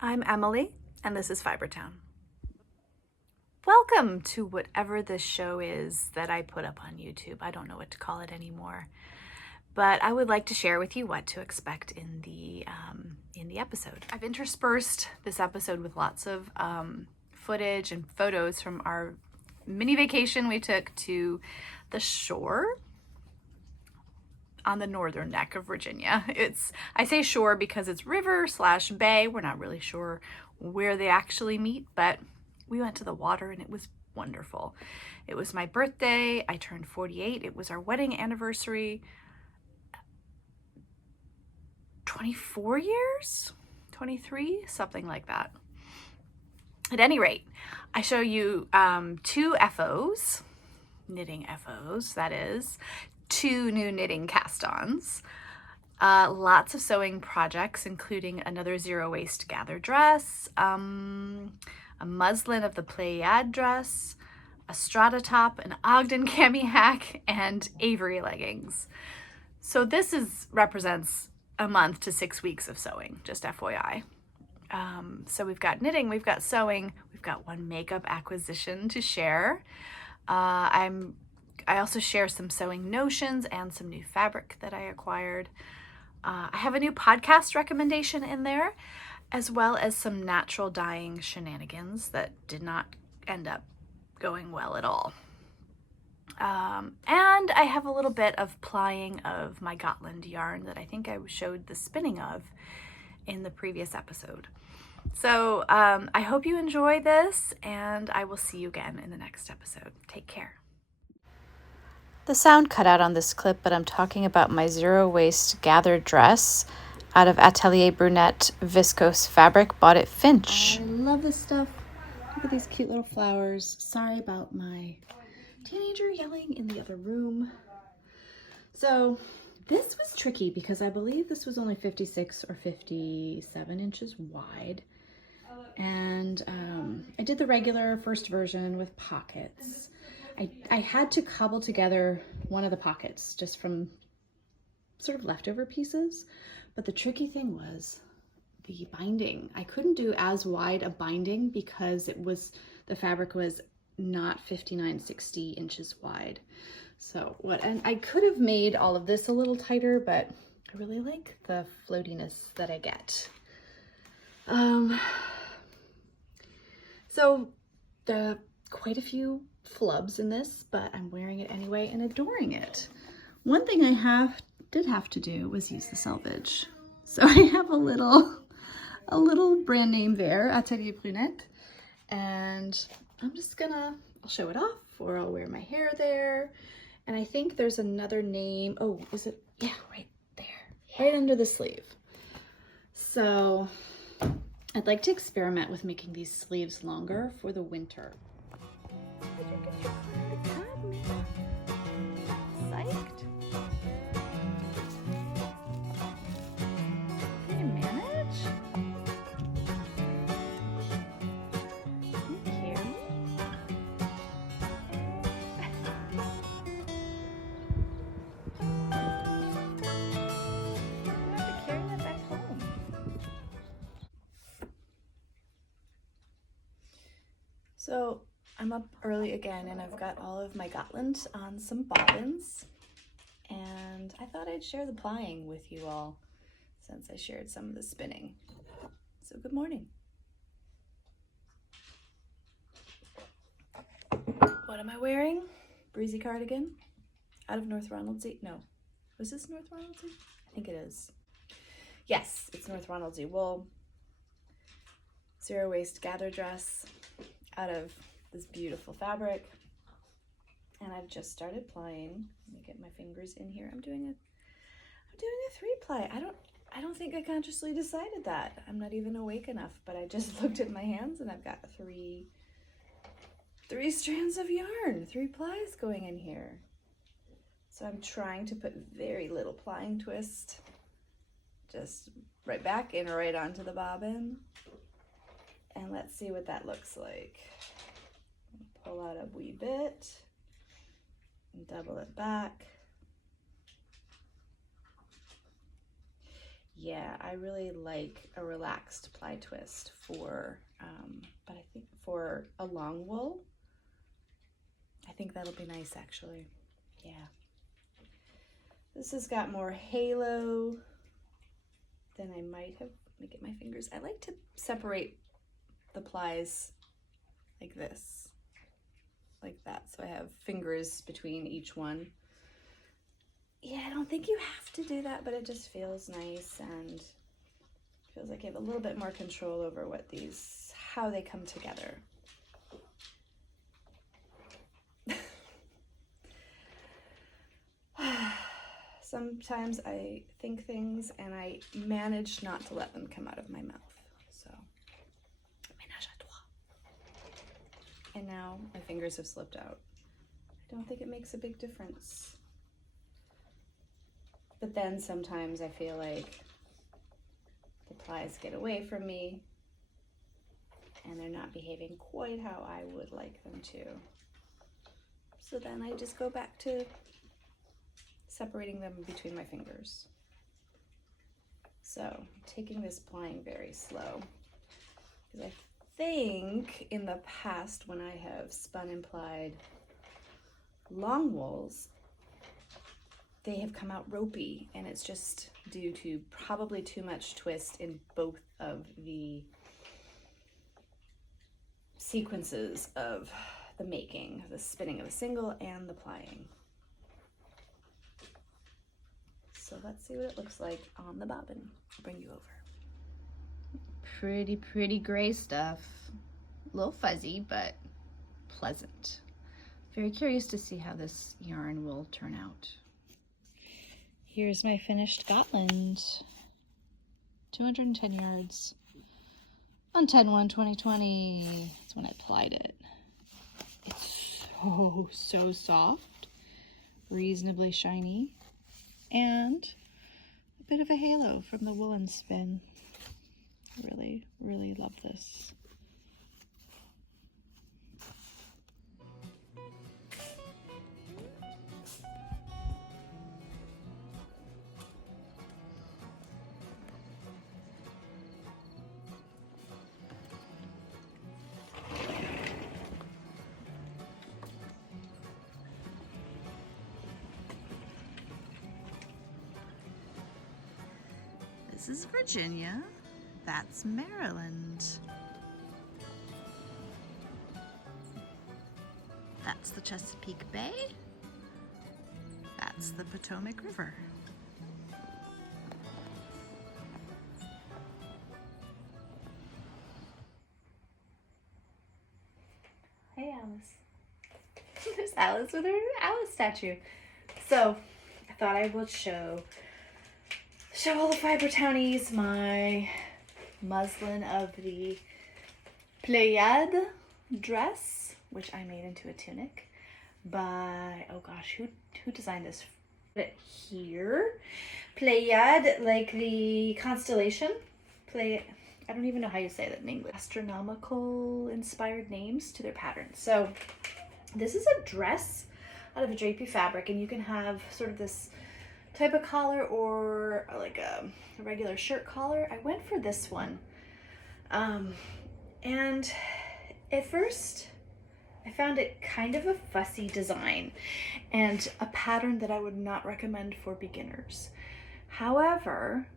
I'm Emily, and this is Fibertown. Welcome to whatever this show is that I put up on YouTube. I don't know what to call it anymore, but I would like to share with you what to expect in the episode. I've interspersed this episode with lots of footage and photos from our mini vacation we took to the shore on the northern neck of Virginia. I say shore because it's river/bay. We're not really sure where they actually meet, but we went to the water and it was wonderful. It was my birthday. I turned 48. It was our wedding anniversary. 24 years? 23? Something like that. At any rate, I show you two FOs, knitting FOs, that is, two new knitting cast-ons, lots of sewing projects, including another zero waist gather dress, a muslin of the plying dress, a Strat top, an Ogden Cami hack, and Avery leggings. So this represents a month to 6 weeks of sewing, just FYI. So we've got knitting, we've got sewing, we've got one makeup acquisition to share. I also share some sewing notions and some new fabric that I acquired. I have a new podcast recommendation in there, as well as some natural dyeing shenanigans that did not end up going well at all. And I have a little bit of plying of my Gotland yarn that I think I showed the spinning of in the previous episode. So I hope you enjoy this, and I will see you again in the next episode. Take care. The sound cut out on this clip, but I'm talking about my zero waist gathered dress out of Atelier Brunette viscose fabric, bought at Finch. I love this stuff. Look at these cute little flowers. Sorry about my teenager yelling in the other room. So this was tricky because I believe this was only 56 or 57 inches wide. And I did the regular first version with pockets. I had to cobble together one of the pockets just from sort of leftover pieces, but the tricky thing was the binding. I couldn't do as wide a binding because the fabric was not 59-60 inches wide. So and I could have made all of this a little tighter, but I really like the floatiness that I get. So quite a few flubs in this, but I'm wearing it anyway and adoring it. One thing I did have to do was use the selvage. So I have a little brand name there, Atelier Brunette, and I'll show it off, or I'll wear my hair there. And I think there's another name. Oh, is it? Yeah, right there, right under the sleeve. So I'd like to experiment with making these sleeves longer for the winter. Psyched. Can you manage? Can you carry? I have to carry that back home. So I'm up early again, and I've got all of my Gotland on some bobbins, and I thought I'd share the plying with you all since I shared some of the spinning. So good morning. What am I wearing? Breezy cardigan out of North Ronaldsay. No, was this North Ronaldsay? I think it is. Yes, it's North Ronaldsay wool. Zero waist gather dress out of this beautiful fabric, and I've just started plying. Let me get my fingers in here. I'm doing a 3-ply. I don't think I consciously decided that. I'm not even awake enough, but I just looked at my hands and I've got three strands of yarn, 3 plies going in here. So I'm trying to put very little plying twist, just right back and right onto the bobbin. And let's see what that looks like. Pull out a wee bit and double it back. Yeah, I really like a relaxed ply twist for, but I think for a long wool, I think that'll be nice actually. Yeah. This has got more halo than I might have. Let me get my fingers. I like to separate the plies like this, like that. So I have fingers between each one. Yeah, I don't think you have to do that, but it just feels nice and feels like you have a little bit more control over what these, how they come together. Sometimes I think things and I manage not to let them come out of my mouth. So, ménage à trois. And now my fingers have slipped out. I don't think it makes a big difference. But then sometimes I feel like the plies get away from me and they're not behaving quite how I would like them to. So then I just go back to separating them between my fingers. So taking this plying very slow, because I think in the past when I have spun and plied long wools, they have come out ropey, and it's just due to probably too much twist in both of the sequences of the making, the spinning of a single and the plying. So let's see what it looks like on the bobbin. I'll bring you over. Pretty gray stuff. A little fuzzy, but pleasant. Very curious to see how this yarn will turn out. Here's my finished Gotland. 210 yards on 10/1/2020. That's when I plied it. It's so soft, reasonably shiny, and a bit of a halo from the woolen spin. Really love this. This is Virginia. That's Maryland. That's the Chesapeake Bay. That's the Potomac River. Hey, Alice. There's Alice with her Alice statue. So I thought I would show all the fiber townies my muslin of the Pléiade dress, which I made into a tunic by, oh gosh, who designed this? Put it here. Pléiade, like the constellation. I don't even know how you say that in English. Astronomical inspired names to their patterns. So this is a dress out of a drapey fabric, and you can have sort of this type of collar or like a regular shirt collar. I went for this one. And at first I found it kind of a fussy design and a pattern that I would not recommend for beginners. However,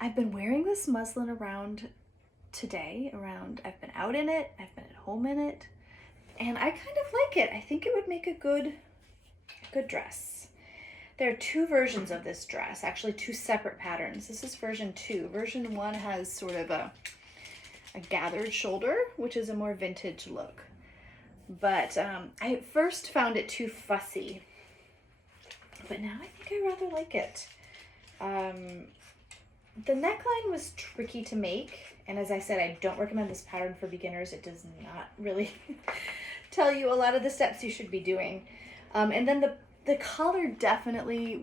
I've been wearing this muslin around today, I've been out in it, I've been at home in it, and I kind of like it. I think it would make a good dress. There are two versions of this dress, actually two separate patterns. This is version 2. Version 1 has sort of a gathered shoulder, which is a more vintage look. But I at first found it too fussy, but now I think I rather like it. The neckline was tricky to make, and as I said, I don't recommend this pattern for beginners. It does not really tell you a lot of the steps you should be doing. And then the collar definitely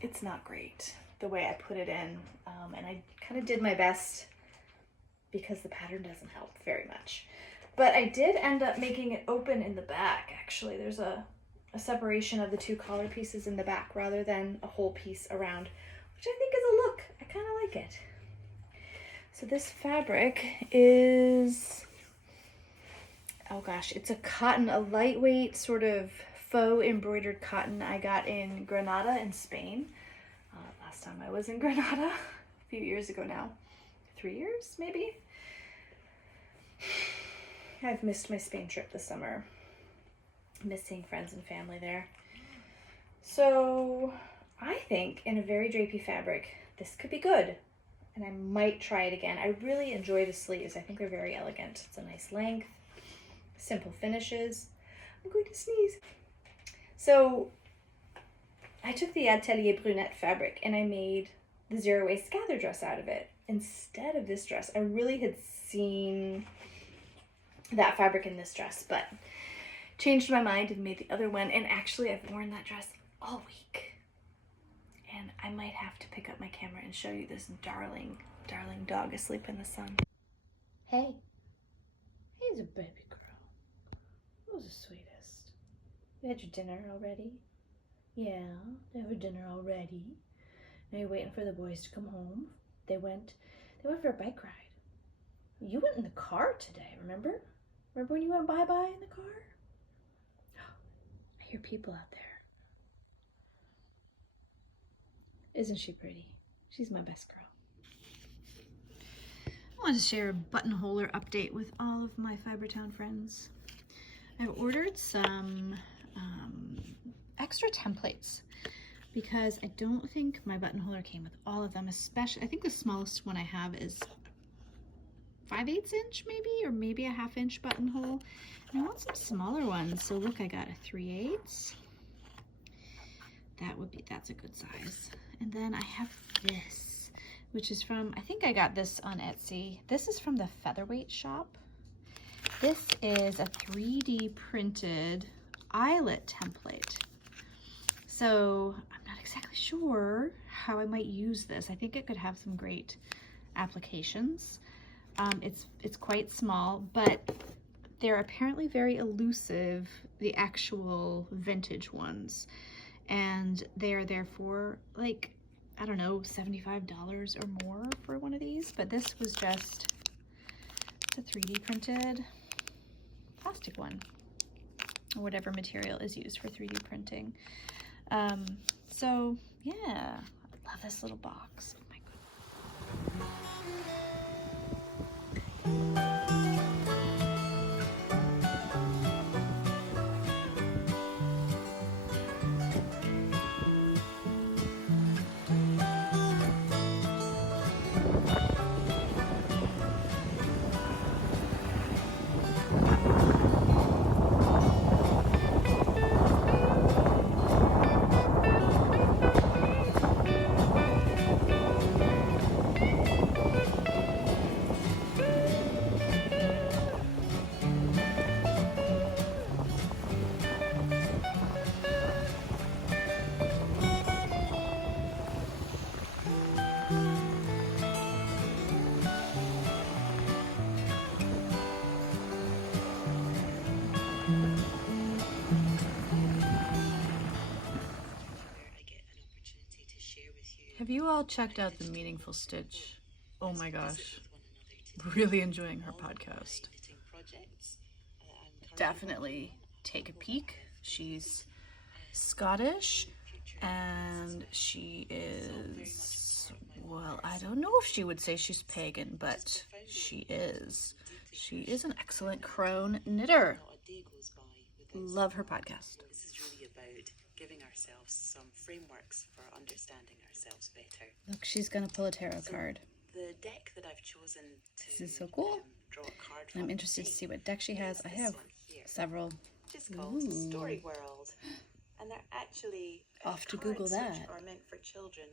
it's not great the way I put it in. And I kind of did my best because the pattern doesn't help very much. But I did end up making it open in the back, actually. There's a separation of the two collar pieces in the back rather than a whole piece around, which I think is a look I kind of like it. So this fabric is, oh gosh, it's a cotton, a lightweight sort of faux embroidered cotton I got in Granada in Spain. Last time I was in Granada, a few years ago now. 3 years, maybe? I've missed my Spain trip this summer. Miss seeing friends and family there. So I think in a very drapey fabric, this could be good. And I might try it again. I really enjoy the sleeves. I think they're very elegant. It's a nice length, simple finishes. I'm going to sneeze. So I took the Atelier Brunette fabric and I made the zero waist gather dress out of it. Instead of this dress, I really had seen that fabric in this dress, but changed my mind and made the other one. And actually I've worn that dress all week. And I might have to pick up my camera and show you this darling, darling dog asleep in the sun. Hey. He's a baby girl. Who's the sweetest? You had your dinner already? Yeah, they have dinner already. Now you're waiting for the boys to come home. They went for a bike ride. You went in the car today, remember? Remember when you went bye-bye in the car? Oh, I hear people out there. Isn't she pretty? She's my best girl. I wanted to share a buttonholer update with all of my Fibertown friends. I've ordered some extra templates because I don't think my buttonholer came with all of them, especially, I think the smallest one I have is 5/8 inch maybe, or maybe a 1/2 inch buttonhole. And I want some smaller ones. So look, I got a 3/8. That's a good size. And then I have this, which is from, I think I got this on Etsy. This is from the Featherweight shop. This is a 3D printed eyelet template. So I'm not exactly sure how I might use this. I think it could have some great applications. It's quite small, but they're apparently very elusive, the actual vintage ones. And they are therefore like, I don't know, $75 or more for one of these. But this was just, it's a 3D printed plastic one, or whatever material is used for 3D printing. So yeah, I love this little box. Oh my goodness. Have you all checked out the Meaningful Stitch? Oh my gosh, really enjoying her podcast. Definitely take a peek. She's Scottish and she is, well, I don't know if she would say she's pagan, but she is. She is an excellent crone knitter. Love her podcast. This is really about giving ourselves some frameworks for understanding ourselves better. Look, she's gonna pull a tarot card. The deck that I've chosen to This is so cool. Draw a card And I'm from interested to see what deck she has. I this have one here, several. which is called Story World, and they're actually Off to cards Google that. which are meant for children.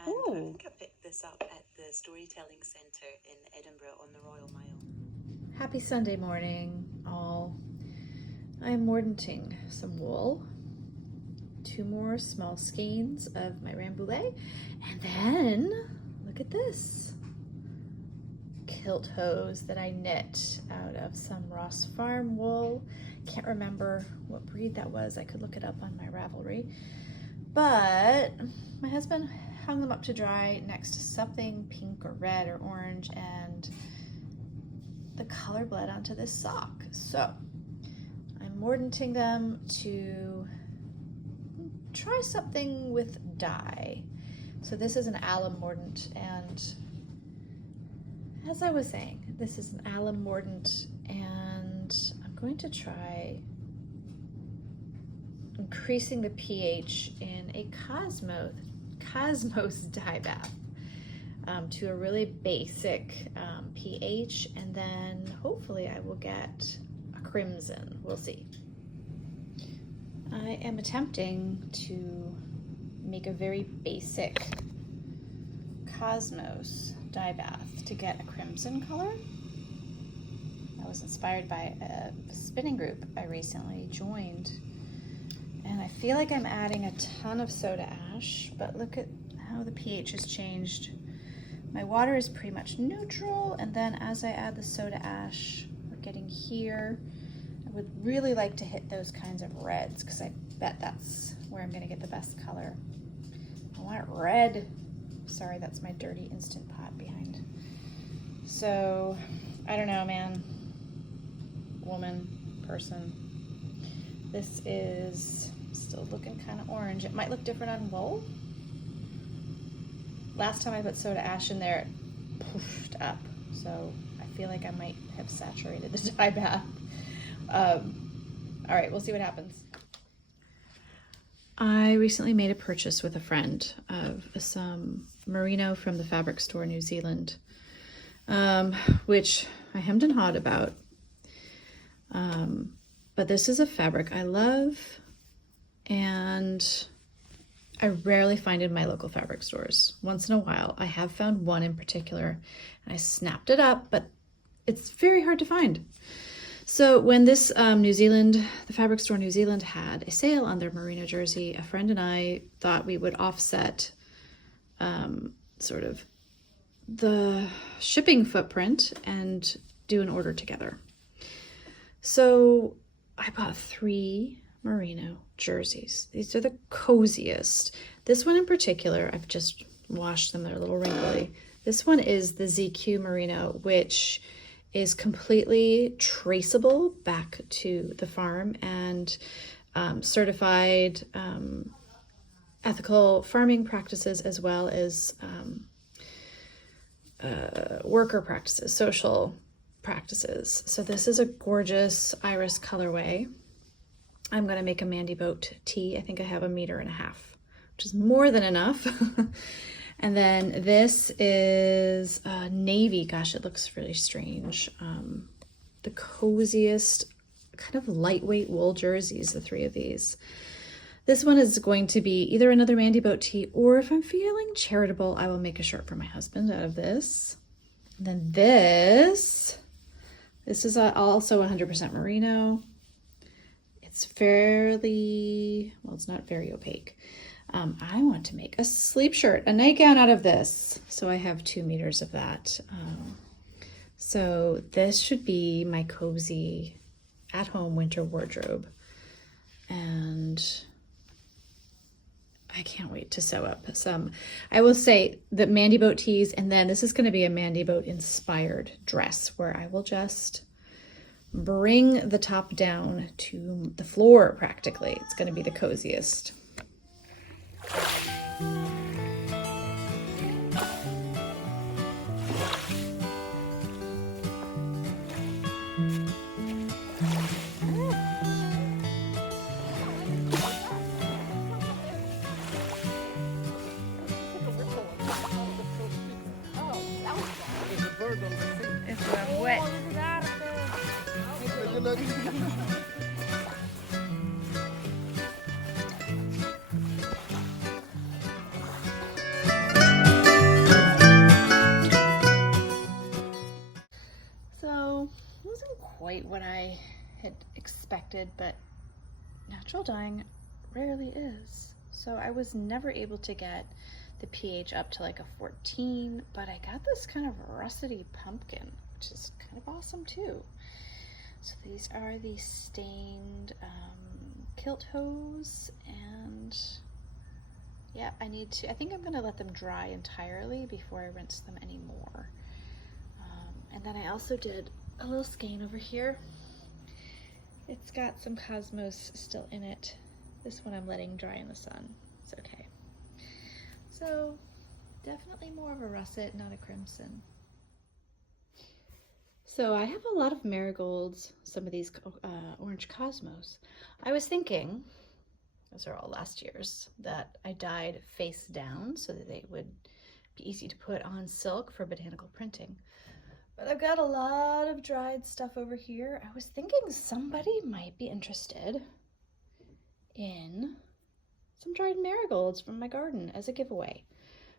And Ooh. I think I picked this up at the Storytelling Centre in Edinburgh on the Royal Mile. Happy Sunday morning, all. I am mordanting some wool. 2 more small skeins of my Rambouillet. And then, look at this. Kilt hose that I knit out of some Ross Farm wool. Can't remember what breed that was. I could look it up on my Ravelry. But my husband hung them up to dry next to something pink or red or orange, and the color bled onto this sock. So I'm mordanting them to try something with dye. So this is an alum mordant, and as I was saying, this is an alum mordant, and I'm going to try increasing the pH in a Cosmos dye bath to a really basic pH, and then hopefully I will get a crimson. We'll see. I am attempting to make a very basic Cosmos dye bath to get a crimson color. I was inspired by a spinning group I recently joined, and I feel like I'm adding a ton of soda ash, but look at how the pH has changed. My water is pretty much neutral, and then as I add the soda ash, we're getting here. I would really like to hit those kinds of reds, because I bet that's where I'm gonna get the best color. I want it red. Sorry, that's my dirty Instant Pot behind. So, I don't know, man, woman, person. This is still looking kind of orange. It might look different on wool. Last time I put soda ash in there, it poofed up. So I feel like I might have saturated the dye bath. All right, we'll see what happens. I recently made a purchase with a friend of some merino from the fabric store in New Zealand, which I hemmed and hawed about. But this is a fabric I love, and I rarely find in my local fabric stores. Once in a while, I have found one in particular, and I snapped it up, but it's very hard to find. So when this the fabric store New Zealand had a sale on their merino jersey, a friend and I thought we would offset sort of the shipping footprint and do an order together. So I bought 3 merino jerseys. These are the coziest. This one in particular, I've just washed them. They're a little wrinkly. This one is the ZQ merino, which is completely traceable back to the farm and certified ethical farming practices, as well as worker practices, social practices. So this is a gorgeous iris colorway. I'm going to make a Mandy Boat tee. I think I have 1.5 meters, which is more than enough. And then this is navy. Gosh, it looks really strange. The coziest kind of lightweight wool jerseys, the 3 of these. This one is going to be either another Mandy Boat tee, or if I'm feeling charitable, I will make a shirt for my husband out of this. And then this is also 100% merino. It's fairly, well, it's not very opaque. I want to make a sleep shirt, a nightgown out of this. So I have 2 meters of that. So this should be my cozy at-home winter wardrobe. And I can't wait to sew up some. I will say that Mandy Boat tees, and then this is going to be a Mandy Boat inspired dress where I will just bring the top down to the floor practically. It's going to be the coziest. It's wet. So it wasn't quite what I had expected, but natural dyeing rarely is. So I was never able to get the pH up to like a 14, but I got this kind of russety pumpkin, which is kind of awesome too. So these are the stained kilt hose, and Yeah, I think I'm gonna let them dry entirely before I rinse them anymore. And then I also did a little skein over here. It's got some cosmos still in it. This one I'm letting dry in the sun. It's okay. So definitely more of a russet, not a crimson. So I have a lot of marigolds, some of these orange cosmos. I was thinking, those are all last year's, that I dyed face down so that they would be easy to put on silk for botanical printing. But I've got a lot of dried stuff over here. I was thinking somebody might be interested in some dried marigolds from my garden as a giveaway.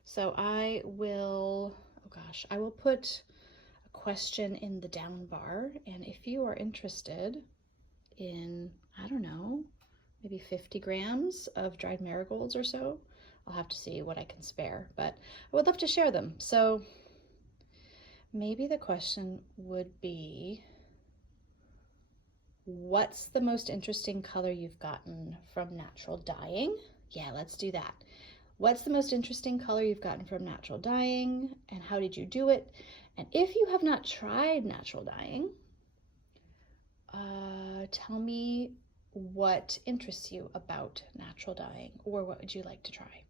So I will put a question in the down bar, and if you are interested in, I don't know, maybe 50 grams of dried marigolds or so, I'll have to see what I can spare, but I would love to share them. So maybe the question would be, what's the most interesting color you've gotten from natural dyeing? Yeah, let's do that. What's the most interesting color you've gotten from natural dyeing, and how did you do it? And if you have not tried natural dyeing, tell me what interests you about natural dyeing, or what would you like to try?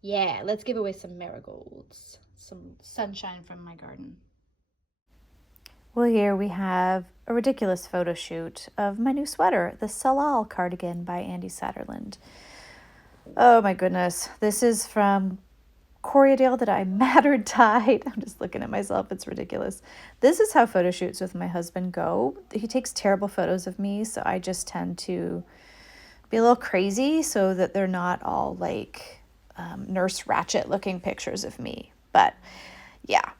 Yeah, let's give away some marigolds, some sunshine from my garden. Well, here we have a ridiculous photo shoot of my new sweater, the Salal cardigan by Andy Satterland. Oh my goodness, this is from Corriedale that I mattered dyed. I'm just looking at myself, it's ridiculous. This is how photo shoots with my husband go. He takes terrible photos of me, so I just tend to be a little crazy so that they're not all like Nurse Ratched looking pictures of me. But yeah.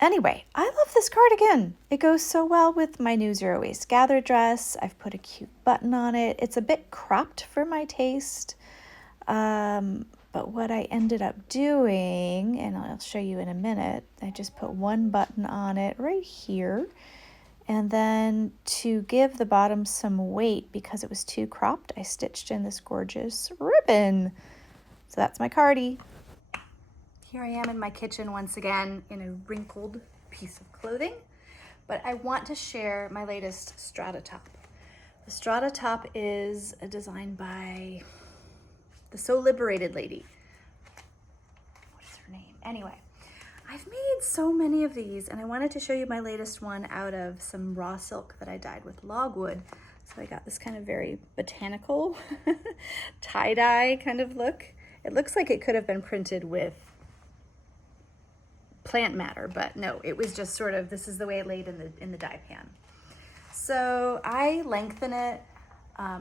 Anyway, I love this cardigan. It goes so well with my new zero waist gather dress. I've put a cute button on it. It's a bit cropped for my taste. But what I ended up doing, and I'll show you in a minute, I just put one button on it right here. And then to give the bottom some weight, because it was too cropped, I stitched in this gorgeous ribbon. So that's my cardi. Here I am in my kitchen once again in a wrinkled piece of clothing, but I want to share my latest Strata top. The Strata top is a design by the So Liberated lady. What is her name? Anyway, I've made so many of these, and I wanted to show you my latest one out of some raw silk that I dyed with logwood. So I got this kind of very botanical tie-dye kind of look. It looks like it could have been printed with plant matter, but no, it was just sort of, this is the way it laid in the dye pan. So I lengthen it.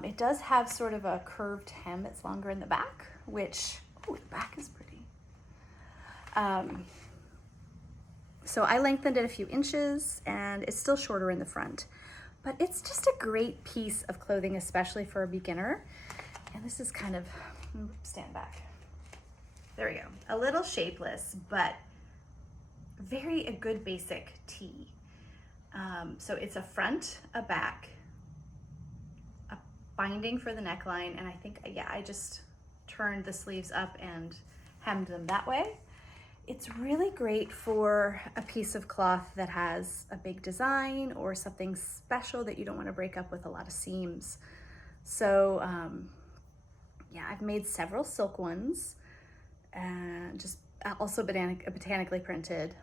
It does have sort of a curved hem. It's longer in the back, which, oh, the back is pretty. So I lengthened it a few inches, and it's still shorter in the front, but it's just a great piece of clothing, especially for a beginner. And this is kind of, stand back. There we go. A little shapeless, but a good basic tee. So it's a front, a back, a binding for the neckline, and I think, yeah, I just turned the sleeves up and hemmed them that way. It's really great for a piece of cloth that has a big design or something special that you don't want to break up with a lot of seams. So yeah, I've made several silk ones, and just also botanically printed.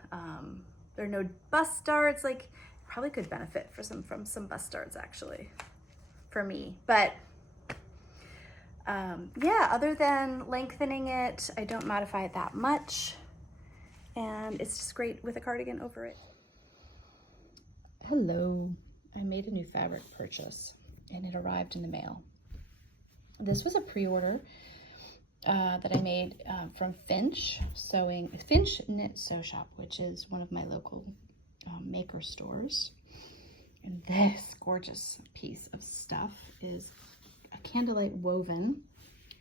There are no bust darts. Like, probably could benefit from some bust darts actually for me, but yeah, other than lengthening it, I don't modify it that much, and it's just great with a cardigan over it. Hello, I made a new fabric purchase, and it arrived in the mail. This was a pre-order that I made from Finch Knit Sew Shop, which is one of my local maker stores. And this gorgeous piece of stuff is a candlelight woven,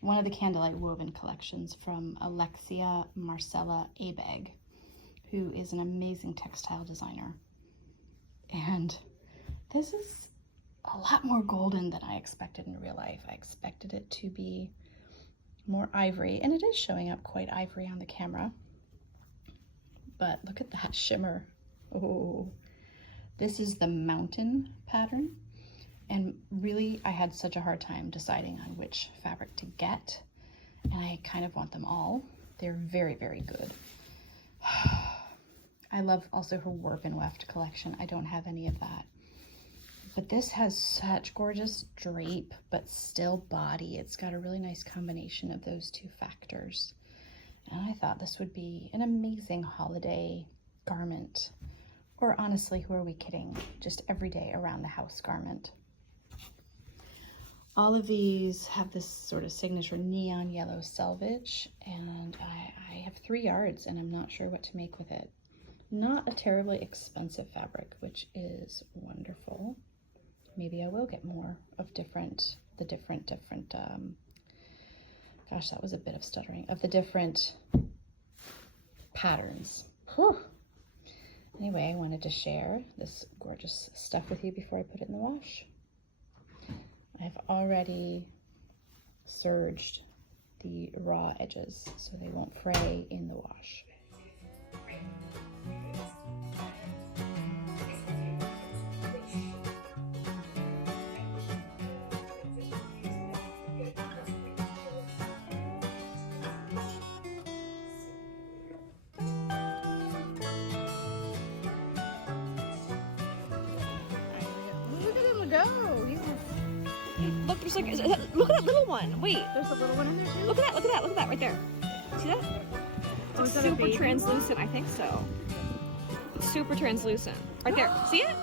one of the candlelight woven collections from Alexia Marcella Abeg, who is an amazing textile designer. And this is a lot more golden than I expected in real life. I expected it to be more ivory, and it is showing up quite ivory on the camera. But look at that shimmer. Oh, this is the mountain pattern. And really, I had such a hard time deciding on which fabric to get. And I kind of want them all. They're very, very good. I love also her warp and weft collection. I don't have any of that. But this has such gorgeous drape, but still body. It's got a really nice combination of those two factors. And I thought this would be an amazing holiday garment. Or honestly, who are we kidding? Just everyday around the house garment. All of these have this sort of signature neon yellow selvage, and I have 3 yards and I'm not sure what to make with it. Not a terribly expensive fabric, which is wonderful. Maybe I will get more of the different, gosh, that was a bit of stuttering, of the different patterns. Whew. Anyway, I wanted to share this gorgeous stuff with you before I put it in the wash. I've already serged the raw edges so they won't fray in the wash. Look at him go! Look, there's like, look at that little one. Wait. There's a little one in there too? Look at that right there. See that? Oh, It's is that a super baby translucent, I think so. Super translucent. Right there. See it?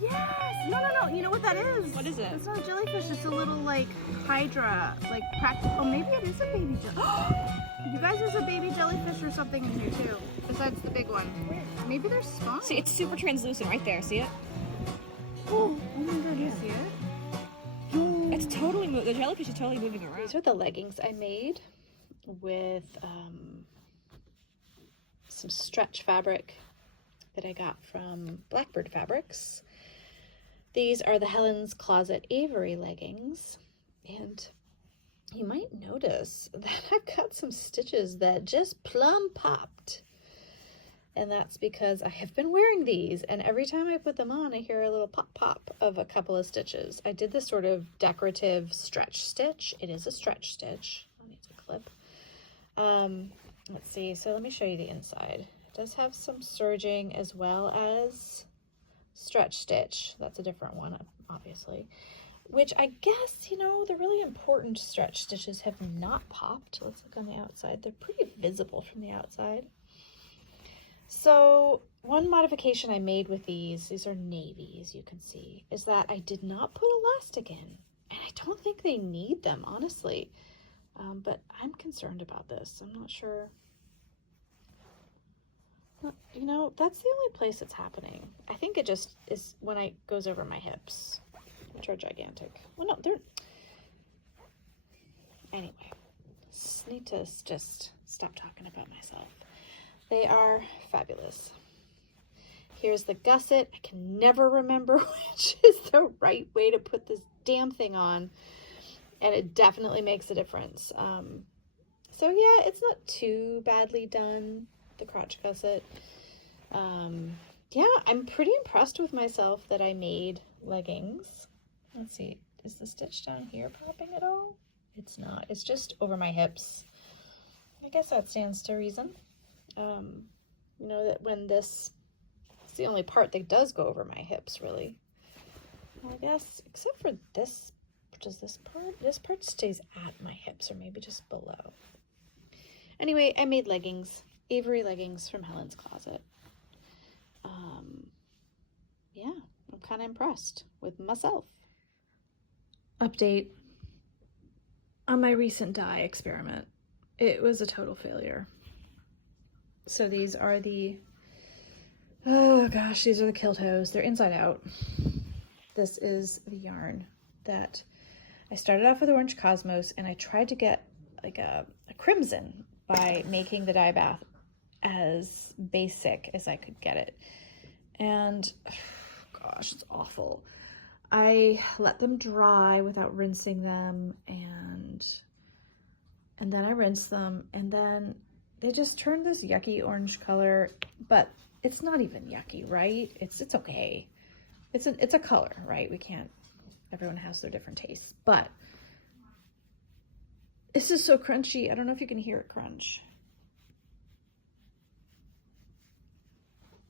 Yes! No. You know what that is? What is it? It's not a jellyfish. It's a little, like, hydra. Like, practical. Oh, maybe it is a baby jellyfish. You guys, there's a baby jellyfish or something in here, too. Besides the big one. Maybe they're small. See, it's super translucent right there. See it? Oh my god, you see it? It's totally moving. The jellyfish is totally moving around. These are the leggings I made with some stretch fabric that I got from Blackbird Fabrics. These are the Helen's Closet Avery leggings, and you might notice that I've got some stitches that just plumb popped. And that's because I have been wearing these, and every time I put them on, I hear a little pop pop of a couple of stitches. I did this sort of decorative stretch stitch. It is a stretch stitch. I need to clip. Let's see, so let me show you the inside. It does have some serging as well as stretch stitch. That's a different one, obviously. Which I guess, you know, the really important stretch stitches have not popped. Let's look on the outside. They're pretty visible from the outside. So one modification I made with these are navy, as you can see, is that I did not put elastic in. And I don't think they need them, honestly. But I'm concerned about this. I'm not sure. You know, that's the only place it's happening. I think it just is when it goes over my hips, which are gigantic. Well, no, they're... Anyway, need to just stop talking about myself. They are fabulous. Here's the gusset. I can never remember which is the right way to put this damn thing on. And it definitely makes a difference. So yeah, it's not too badly done, the crotch gusset. Yeah, I'm pretty impressed with myself that I made leggings. Let's see, is the stitch down here popping at all? It's not, it's just over my hips. I guess that stands to reason. You know, that when this, it's the only part that does go over my hips, really. Well, I guess, except for this, does this part stays at my hips, or maybe just below. Anyway, I made leggings, Avery leggings from Helen's Closet. Yeah, I'm kind of impressed with myself. Update on my recent dye experiment. It was a total failure. So these are the, oh gosh, these are the kill toes. They're inside out. This is the yarn that I started off with Orange Cosmos, and I tried to get like a crimson by making the dye bath as basic as I could get it. And gosh, it's awful. I let them dry without rinsing them, and and then I rinsed them, and then they just turned this yucky orange color, but it's not even yucky, right? It's okay. It's a color, right? We can't, everyone has their different tastes, but this is so crunchy. I don't know if you can hear it crunch.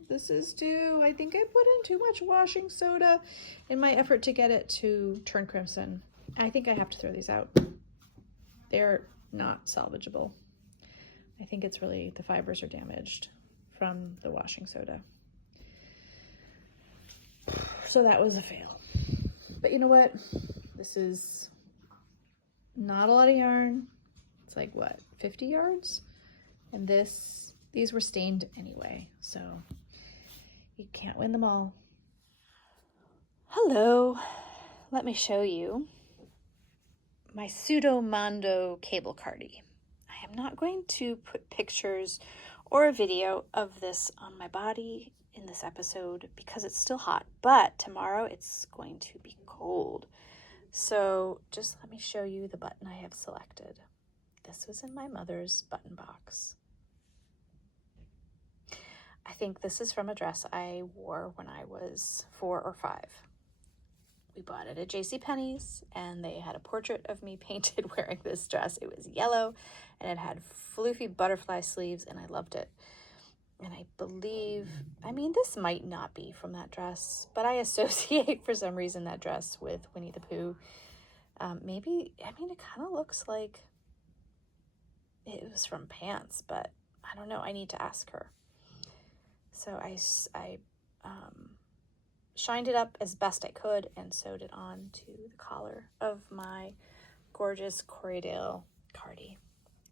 This is due. I think I put in too much washing soda in my effort to get it to turn crimson. I think I have to throw these out. They're not salvageable. I think it's really, the fibers are damaged from the washing soda. So that was a fail. But you know what? This is not a lot of yarn. It's like, what, 50 yards? And these were stained anyway, so you can't win them all. Hello, let me show you my pseudo Mondo cable cardi. I am not going to put pictures or a video of this on my body in this episode because it's still hot, but tomorrow it's going to be cold. So just let me show you the button I have selected. This was in my mother's button box. I think this is from a dress I wore when I was 4 or 5. We bought it at JCPenney's, and they had a portrait of me painted wearing this dress. It was yellow, and it had floofy butterfly sleeves, and I loved it. And I believe, I mean, this might not be from that dress, but I associate for some reason that dress with Winnie the Pooh. Maybe, I mean, it kind of looks like it was from pants, but I don't know. I need to ask her. So I shined it up as best I could and sewed it on to the collar of my gorgeous Corriedale cardi.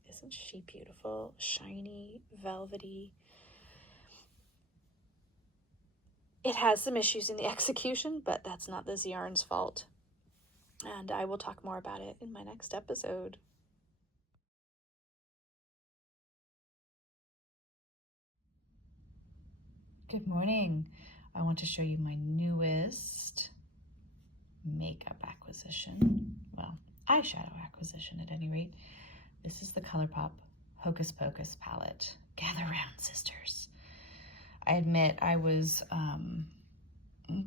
Isn't she beautiful? Shiny, velvety. It has some issues in the execution, but that's not this yarn's fault. And I will talk more about it in my next episode. Good morning. I want to show you my newest makeup acquisition. Well, eyeshadow acquisition at any rate. This is the ColourPop Hocus Pocus palette. Gather round, sisters. I admit I was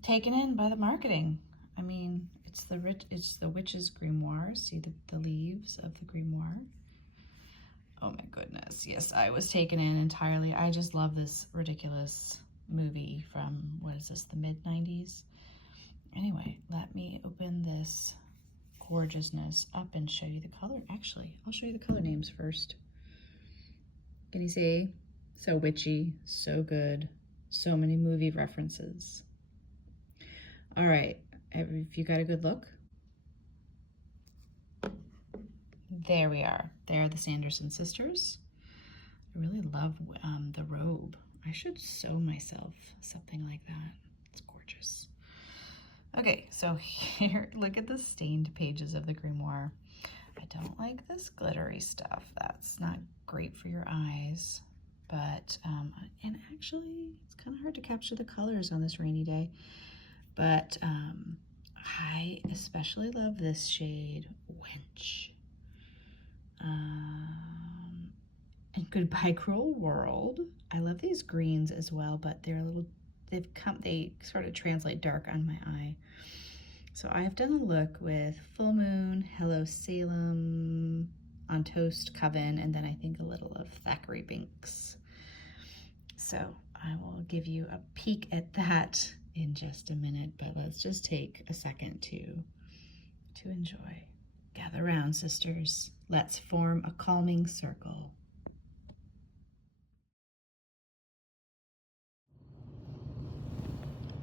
taken in by the marketing. I mean, it's the witch's grimoire. See the leaves of the grimoire. Oh my goodness. Yes, I was taken in entirely. I just love this ridiculous movie from, what is this, the mid-90s? Anyway, let me open this gorgeousness up and show you the color. Actually, I'll show you the color names first. Can you see? So witchy, so good, so many movie references. All right, if you got a good look. There we are. They're the Sanderson sisters. I really love the robe. I should sew myself something like that. It's gorgeous. Okay, so here, look at the stained pages of the grimoire. I don't like this glittery stuff. That's not great for your eyes. But, and actually, it's kind of hard to capture the colors on this rainy day. But I especially love this shade, Wench. And Goodbye Cruel World. I love these greens as well, but they're a little, they sort of translate dark on my eye. So I've done a look with Full Moon, Hello Salem, On Toast, Coven, and then I think a little of Thackeray Binks. So I will give you a peek at that in just a minute, but let's just take a second to enjoy. Gather round, sisters. Let's form a calming circle.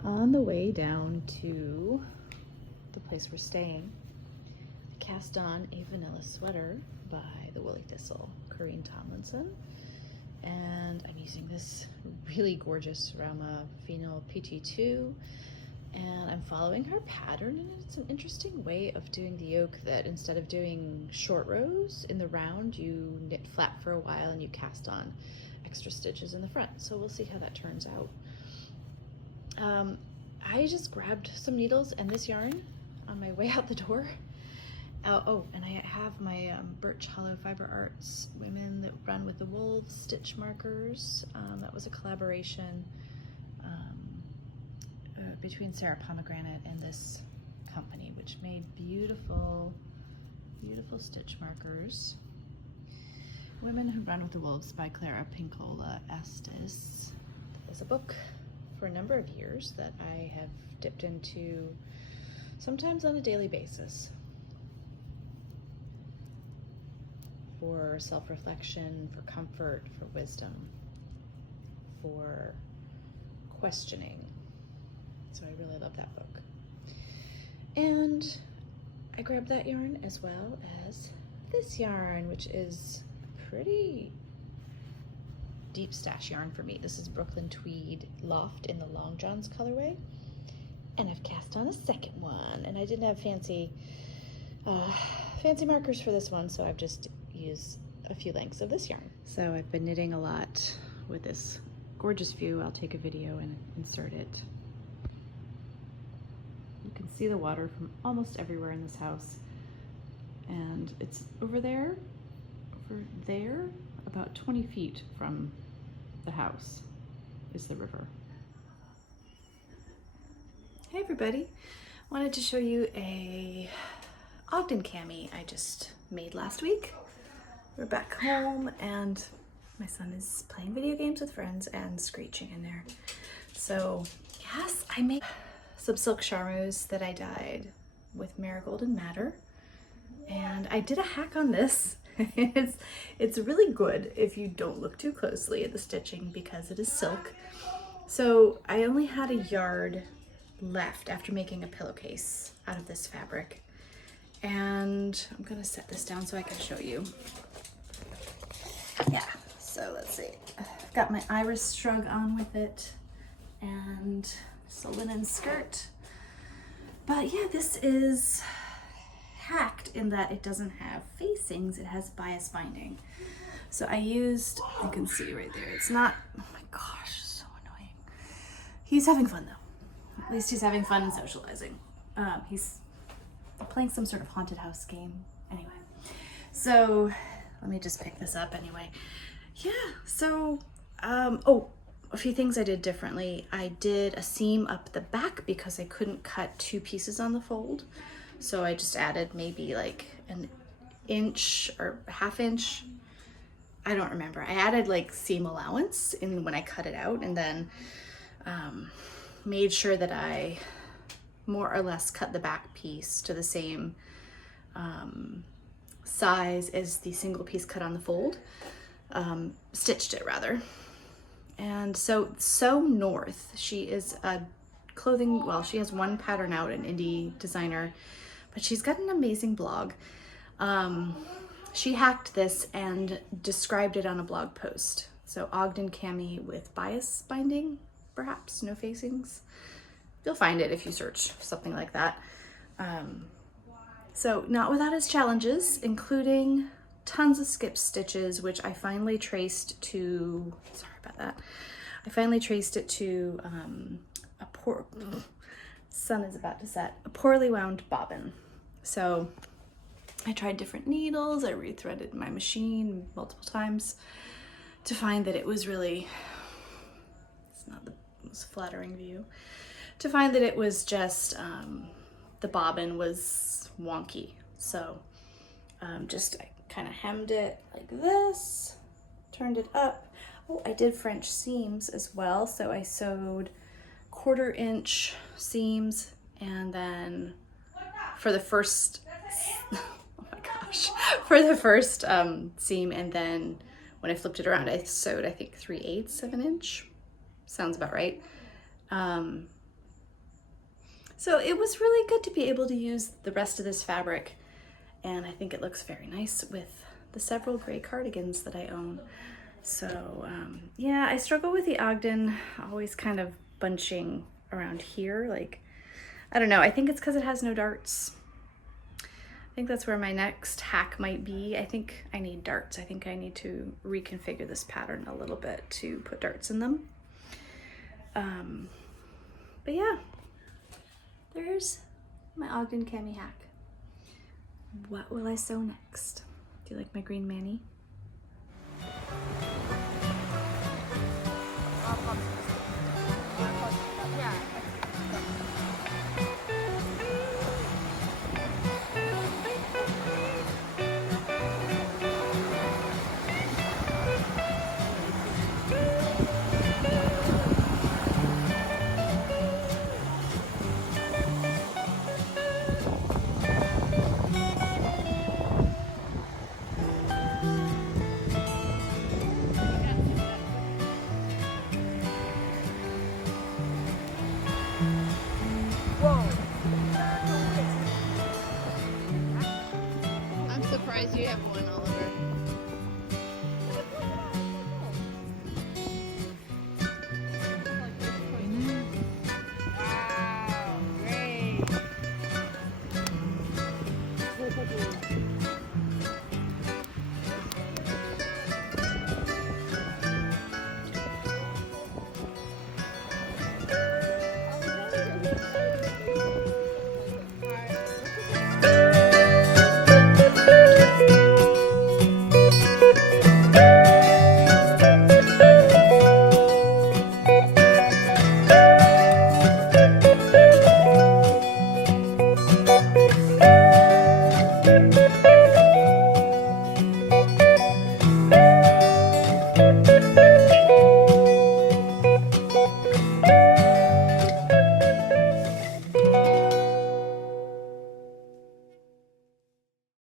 On the way down to the place we're staying, I cast on a vanilla sweater by the Woolly Thistle, Corinne Tomlinson. And I'm using this really gorgeous Rama Phenol PT2, and I'm following her pattern, and it's an interesting way of doing the yoke that instead of doing short rows in the round, you knit flat for a while and you cast on extra stitches in the front. So we'll see how that turns out. I just grabbed some needles and this yarn on my way out the door, Oh, and I have my Birch Hollow Fiber Arts Women That Run with the Wolves stitch markers. That was a collaboration between Sarah Pomegranate and this company, which made beautiful, beautiful stitch markers. Women Who Run with the Wolves by Clara Pinkola Estes. That was a book for a number of years that I have dipped into sometimes on a daily basis for self-reflection, for comfort, for wisdom, for questioning. So I really love that book. And I grabbed that yarn as well as this yarn, which is pretty deep stash yarn for me. This is Brooklyn Tweed Loft in the Long Johns colorway. And I've cast on a second one, and I didn't have fancy markers for this one, so I've just used a few lengths of this yarn. So I've been knitting a lot with this gorgeous view. I'll take a video and insert it. You can see the water from almost everywhere in this house, and it's over there, about 20 feet from the house is the river. Hey everybody, wanted to show you a Ogden Cami I just made last week. We're back home and my son is playing video games with friends and screeching in there. So yes, I made some silk charmeuse that I dyed with Marigold and Madder. And I did a hack on this. It's really good if you don't look too closely at the stitching because it is silk. So I only had a yard left after making a pillowcase out of this fabric. And I'm gonna set this down so I can show you. Yeah, so let's see. I've got my iris shrug on with it and just a linen skirt. But yeah, this is hacked in that it doesn't have facings, it has bias binding. So I used, you can see right there, it's not, oh my gosh, so annoying. He's having fun though. At least he's having fun and socializing. He's playing some sort of haunted house game. Anyway, so let me just pick this up anyway. Yeah, so, oh, a few things I did differently. I did a seam up the back because I couldn't cut two pieces on the fold. So I just added maybe like an inch or half inch. I don't remember. I added like seam allowance in when I cut it out, and then made sure that I more or less cut the back piece to the same size as the single piece cut on the fold. Stitched it rather. And so North, she is a clothing, well, she has one pattern out, an indie designer, but she's got an amazing blog. She hacked this and described it on a blog post. So Ogden Cami with bias binding, perhaps, no facings. You'll find it if you search something like that. So not without its challenges, including tons of skip stitches, which I finally traced to, sorry about that. I finally traced it to sun is about to set, a poorly wound bobbin. So I tried different needles, I rethreaded my machine multiple times to find that it was really, it's not the most flattering view, to find that it was just, the bobbin was wonky. So just I kind of hemmed it like this, turned it up. Oh, I did French seams as well. So I sewed 1/4 inch seams, and then for the first, oh my gosh, for the first seam, and then when I flipped it around, I sewed, I think 3/8 of an inch. Sounds about right. So it was really good to be able to use the rest of this fabric, and I think it looks very nice with the several gray cardigans that I own. So yeah, I struggle with the Ogden always kind of bunching around here. Like, I don't know, I think it's because it has no darts. I think that's where my next hack might be. I think I need darts. I think I need to reconfigure this pattern a little bit to put darts in them. But yeah, there's my Ogden Cami hack. What will I sew next? Do you like my green mani? I'm surprised you have one, Oliver.